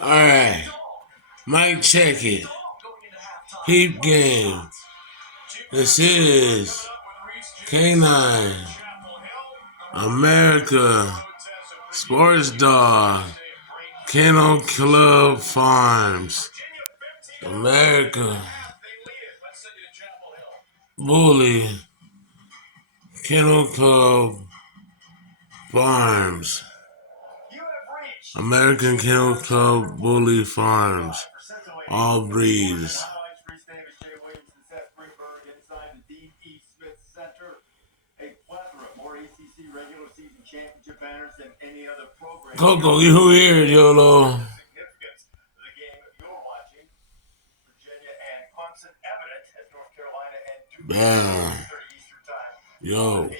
Alright. Mic check it. Peep game. This is K9 America Sports Dog Kennel Club Farms America Bully Kennel Club Farms American Kennel Club Bully Farms. All breeds. Coco, you here, YOLO? Damn. Yo.